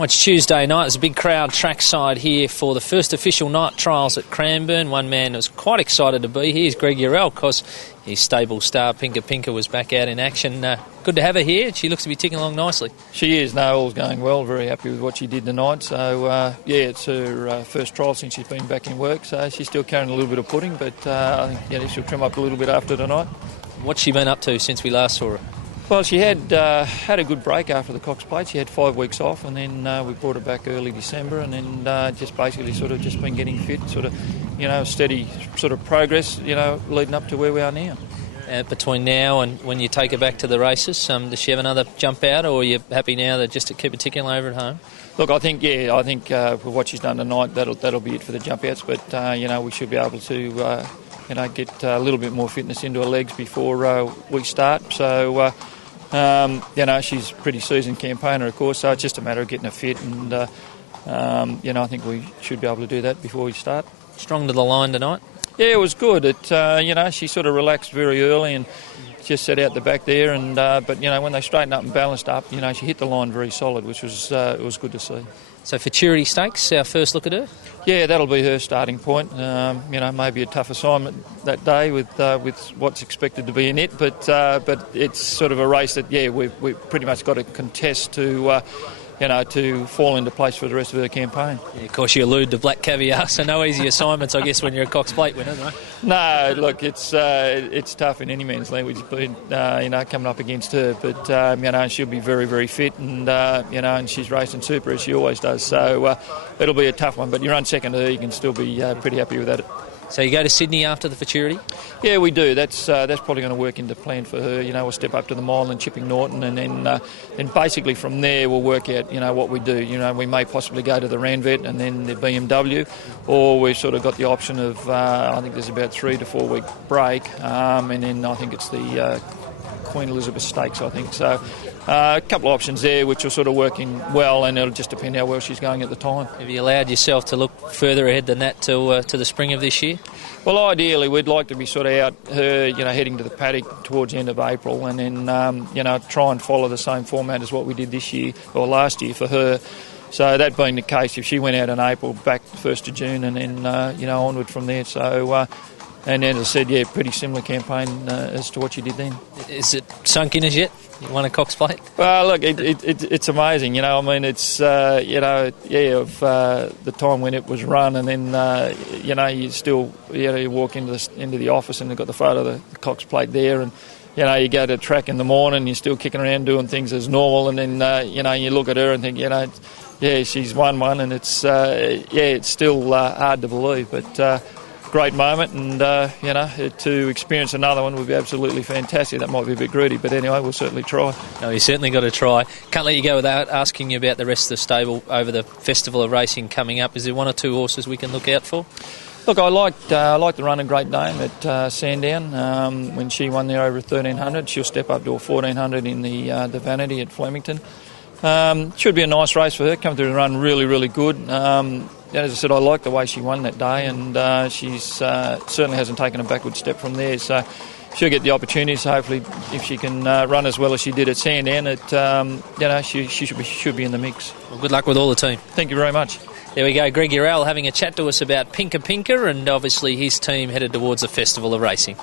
Well, it's Tuesday night. There's a big crowd trackside here for the first official night trials at Cranbourne. One man was quite excited to be here is Greg Urell, because his stable star Pinka Pinka was back out in action. Good to have her here. She looks to be ticking along nicely. She is. No, all's going well. Very happy with what she did tonight. So, it's her first trial since she's been back in work. So she's still carrying a little bit of pudding, but I think she'll trim up a little bit after tonight. What's she been up to since we last saw her? Well, she had a good break after the Cox Plate. She had 5 weeks off, and then we brought her back early December, and then just basically sort of just been getting fit, sort of, steady sort of progress, leading up to where we are now. Between now and when you take her back to the races, does she have another jump out, or are you happy now that just to keep her ticking over at home? Look, I think with what she's done tonight, that'll be it for the jump outs. But we should be able to get a little bit more fitness into her legs before we start. So. She's a pretty seasoned campaigner, of course, so it's just a matter of getting her fit, and I think we should be able to do that before we start. Strong to the line tonight? Yeah, it was good. She sort of relaxed very early and just set out the back there, and but when they straightened up and balanced up, she hit the line very solid, which was good to see. So Futurity Stakes, our first look at her? Yeah, that'll be her starting point. Maybe a tough assignment that day with what's expected to be in it, but it's sort of a race that we've pretty much got to contest to fall into place for the rest of her campaign. Yeah, of course, you allude to Black Caviar, so no easy assignments, I guess, when you're a Cox Plate winner, right? No, look, it's tough in any man's language, coming up against her, but she'll be very, very fit, and she's racing super as she always does, so it'll be a tough one, but you run second to her, you can still be pretty happy with that. So you go to Sydney after the Futurity? Yeah, we do. That's probably going to work into plan for her. We'll step up to the mile and Chipping Norton, and then basically from there we'll work out what we do. We may possibly go to the Ranvet and then the BMW, or we've sort of got the option of I think there's about 3 to 4 week break, and then I think it's the Queen Elizabeth Stakes, I think. So a couple of options there which are sort of working well, and it'll just depend how well she's going at the time. Have you allowed yourself to look further ahead than that to the spring of this year? Well, ideally we'd like to be sort of out her, heading to the paddock towards the end of April, and then try and follow the same format as what we did this year or last year for her. So that being the case, if she went out in April, back 1st of June, and then onward from there. So. And then, as I said, pretty similar campaign as to what you did then. Is it sunk in as yet? You won a Cox Plate? Well, look, it's amazing. It's of the time when it was run, and then you still you walk into the office and they've got the photo of the Cox Plate there, and you go to track in the morning, you're still kicking around doing things as normal, and then you look at her and think she's won one, and it's still hard to believe, but. Great moment, and to experience another one would be absolutely fantastic. That might be a bit greedy, but anyway, we'll certainly try. No, you certainly got to try. Can't let you go without asking you about the rest of the stable over the Festival of Racing coming up. Is there 1 or 2 horses we can look out for? Look, I liked the run of Great Dame at Sandown when she won there over 1,300. She'll step up to a 1,400 in the Vanity at Flemington. Should be a nice race for her. Come through the run really, really good. As I said, I like the way she won that day, and she's certainly hasn't taken a backward step from there. So she'll get the opportunity. So hopefully, if she can run as well as she did at Sandown, she should be in the mix. Well, good luck with all the team. Thank you very much. There we go, Greg Urell having a chat to us about Pinka Pinka, and obviously his team headed towards the Festival of Racing.